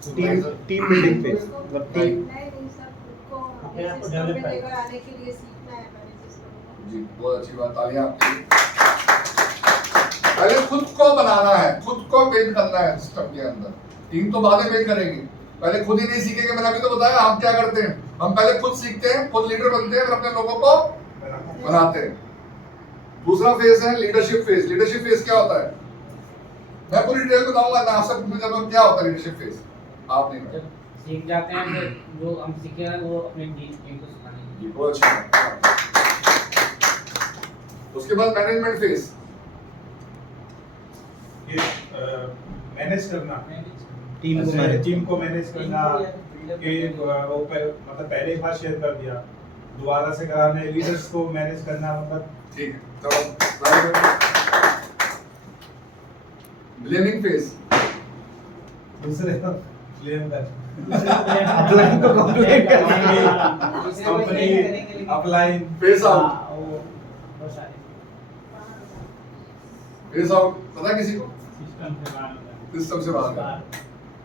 Team building phase मतलब team. नहीं sir, खुद को अपने सिस्टम में लेकर आने के लिए सीखना है मैनेजर्स लोगों को। जी बहुत अच्छी बात, तालियां आपके लिए। पहले खुद को बनाना है, खुद को बिल्ड करना है सिस्टम के अंदर। टीम तो बाद में बिल्ड करेंगे, पहले खुद ही नहीं सीखेंगे। मैंने अभी तो बताया हम क्या करते हैं, हम पहले खुद सीखते हैं, खुद लीडर बनते हैं, फिर अपने लोगों को बनाते हैं। दूसरा फेज है लीडरशिप फेज। लीडरशिप फेज क्या होता है, मैं पूरी डिटेल बताऊंगा ना, आपसे पूछना चाहता हूं क्या होता है लीडरशिप फेज। आप नहीं जब सीख जाते हैं फिर जो हम सीखे हैं वो अपनी टीम को सिखाएंगे। जी बहुत अच्छा। उसके बाद मैनेजमेंट फेज, ये मैनेज करना, टीम को मैनेज करना कि वो मतलब पहले एक बार शेयर कर दिया, दोबारा से कराना, लीडर्स को मैनेज करना, मतलब ठीक है। चलो ब्लेमिंग फेज, दूसरे को ब्लेम कर, अपलाइन को complaint company upline, phase out. हाँ, वो सारे फेज आउट पता किसी को, सिस्टम से बाहर।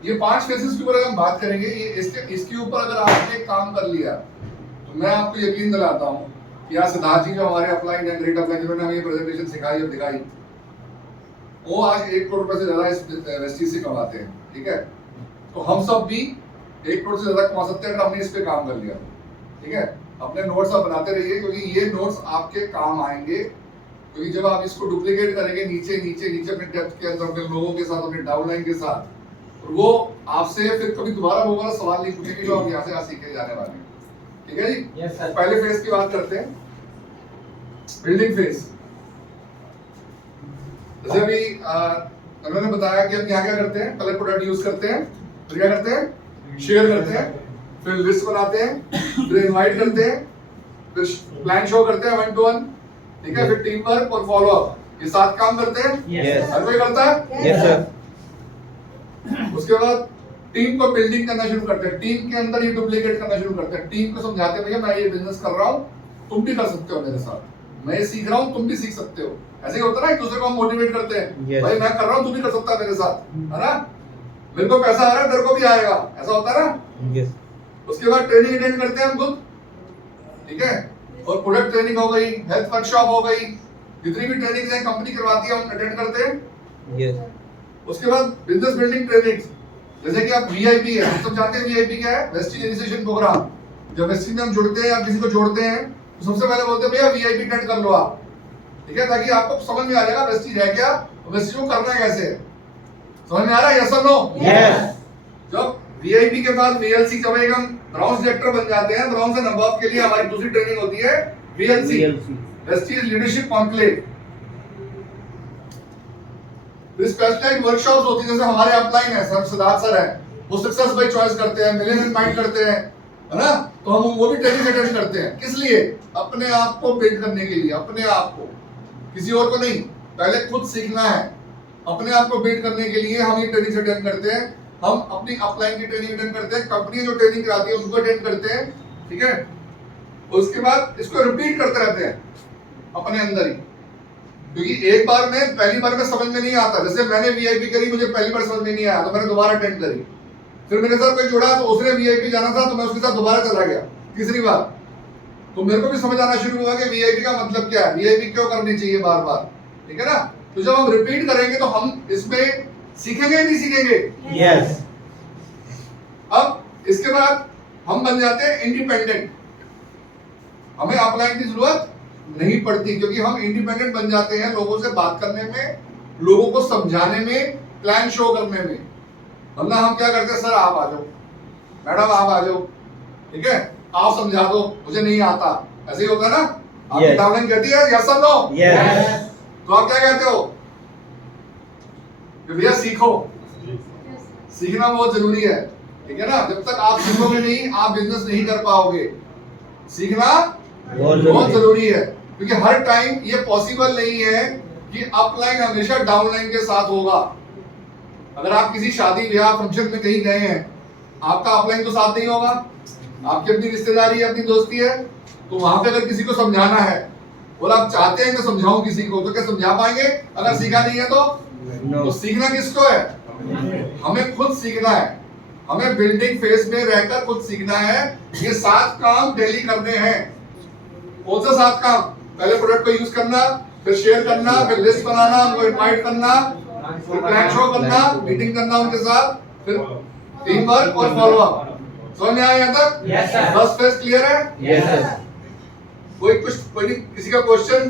ये 5 फेसेस के ऊपर अगर हम बात करेंगे, ये इसके ऊपर अगर आपने काम कर लिया तो मैं आपको यकीन दिलाता हूँ कि आज सिद्धार्थ जी जो हमारे अपलाइन है, ग्रेट अपलाइन, जिन्होंने हमें ये प्रेजेंटेशन सिखाई और दिखाई, वो आज 1 करोड़ रुपए से ज्यादा इस वेस्टीज से कमाते हैं। ठीक है, तो हम सब भी 1 करोड़ से ज्यादा कमा सकते हैं अगर हमने इस पे काम कर लिया। ठीक है, अपने नोट्स आप बनाते रहिए, क्योंकि ये नोट्स आपके काम आएंगे। क्योंकि जब आप इसको डुप्लीकेट करेंगे नीचे नीचे नीचे अपने डेप्थ के अंदर, अपने लोगों के साथ, अपने डाउनलाइन के साथ, तो वो आपसे फिर कभी दोबारा वो वाला सवाल नहीं पूछेंगे जो आप यहाँ से आज सीखे जाने वाले हैं। ठीक है जी। Yes sir. पहले फेज की बात करते हैं, बिल्डिंग फेज। जैसे अभी उन्होंने बताया कि हम यहाँ क्या करते हैं, पहले प्रोडक्ट यूज करते हैं, फिर क्या करते हैं, शेयर करते हैं, फिर लिस्ट बनाते हैं, फिर इनवाइट करते हैं, फिर प्लान शो करते हैं 1 to 1। ठीक है, फिर टीम वर्क और फॉलो अप, ये 7 काम करते हैं। यस हर कोई करता है। Yes sir. उसके बाद टीम को बिल्डिंग करना शुरू करते हैं, टीम के अंदर ये डुप्लीकेट करना शुरू करते हैं, टीम को समझाते हैं भैया मैं ये बिजनेस कर रहा हूँ, तुम भी कर सकते हो मेरे साथ, मैं ये सीख रहा हूँ, तुम भी सीख सकते हो। ऐसे ही होता है ना, एक दूसरे को हम मोटिवेट करते हैं, Yes. भाई मैं कर रहा हूँ, तू भी कर सकता है मेरे साथ, है ना, मेरे को पैसा आ रहा है, तेरे को भी आएगा, ऐसा होता है ना। यस उसके बाद ट्रेनिंग अटेंड करते हैं हम खुद। ठीक है, और प्रोडक्ट ट्रेनिंग हो गई, हेल्थ वर्कशॉप हो गई, जितनी भी ट्रेनिंग है कंपनी करवाती है हम अटेंड करते हैं। यस उसके बाद बिजनेस बिल्डिंग ट्रेनिंग, जैसे कि आप वीआईपी है, सब जानते हैं वीआईपी क्या है, वेस्टिज इनिशिएशन प्रोग्राम। जब वेस्टिज में हम जुड़ते हैं या किसी को जोड़ते हैं तो सबसे पहले बोलते हैं भैया वीआईपी अटेंड कर लो आप। ठीक है, ताकि आपको समझ में आ जाएगा वेस्टिज है क्या, वेस्टिज को करना कैसे है। समझ में आ रहा है, यस और नो? यस जब वीआईपी के बाद वीएलसी, जब एक हम ब्राउन डायरेक्टर बन जाते हैं, ब्राउन से अबव के लिए हमारी दूसरी ट्रेनिंग होती है VLC, Vestige leadership conclave. Specialised workshops होती है, जैसे हमारे अपलाइन है सर, सिद्धार्थ सर है, वो सक्सेस बाय चॉइस करते हैं, मिलेनियम माइंड करते हैं, है ना, तो हम वो भी ट्रेनिंग अटेंड करते हैं। किस लिए? अपने आप को बिल्ड करने के लिए, अपने आप को, किसी और को नहीं, पहले खुद सीखना है। अपने आप को बिल्ड करने के लिए हम ये ट्रेनिंग अटेंड करते हैं। हम अपनी अपलाइन की ट्रेनिंग अटेंड करते हैं, कंपनी जो ट्रेनिंग कराती है उनको अटेंड करते हैं। ठीक है, उसके बाद इसको रिपीट करते रहते हैं अपने अंदर ही, क्योंकि एक बार में, पहली बार में समझ में नहीं आता। जैसे मैंने वीआईपी करी, मुझे पहली बार समझ में नहीं आया तो मैंने दोबारा अटेंड करी, फिर मेरे साथ कोई जुड़ा तो उसने वीआईपी जाना था तो मैं उसके साथ दोबारा चला गया, तीसरी बार तो मेरे को भी समझ आना शुरू हुआ कि वीआईपी का मतलब क्या है, वीआईपी क्यों करनी चाहिए बार बार। ठीक है ना, तो जब हम रिपीट करेंगे तो हम इसमें सीखेंगे नहीं सीखेंगे। यस अब इसके बाद हम बन जाते हैं इंडिपेंडेंट, हमें अपलाइन की जरूरत नहीं पड़ती, क्योंकि हम इंडिपेंडेंट बन जाते हैं लोगों से बात करने में, लोगों को समझाने में, प्लान शो करने में। वरना हम क्या करते हैं, सर आप आ जाओ, मैडम आप आ जाओ, ठीक है, आप समझा दो, मुझे नहीं आता, ऐसे ही होता है ना। आपकी Yes. डाउनलाइन कहती है यस और नो, यस तो आप क्या कहते हो कि भैया सीखो, सीखना बहुत जरूरी है। ठीक है ना, जब तक आप सीखोगे नहीं आप बिजनेस नहीं कर पाओगे। सीखना बहुत जरूरी है, क्योंकि हर टाइम ये पॉसिबल नहीं है कि अपलाइन हमेशा डाउनलाइन के साथ होगा। अगर आप किसी शादी ब्याह फंक्शन में कहीं गए हैं, आपका अपलाइन तो साथ नहीं होगा, आपकी अपनी रिश्तेदारी है, अपनी दोस्ती है, तो वहां पे अगर किसी को समझाना है और आप चाहते हैं कि समझाऊं किसी को, तो क्या समझा पाएंगे? अगर सीखा नहीं है तो सीखना किसको है? हमें खुद सीखना है। हमें बिल्डिंग फेज में रहकर कुछ सीखना है। ये 7 काम डेली करने हैं। कौन सा 7 काम? पहले प्रोडक्ट को यूज करना, फिर शेयर करना, फिर लिस्ट बनाना, उनको इनवाइट करना, फिर प्लान शो करना, मीटिंग करना उनके साथ, फिर टीम वर्क और फॉलो अप। समझ में आया यहाँ तक? Yes, sir. 10 फेज क्लियर है? Yes, sir. कोई किसी का क्वेश्चन?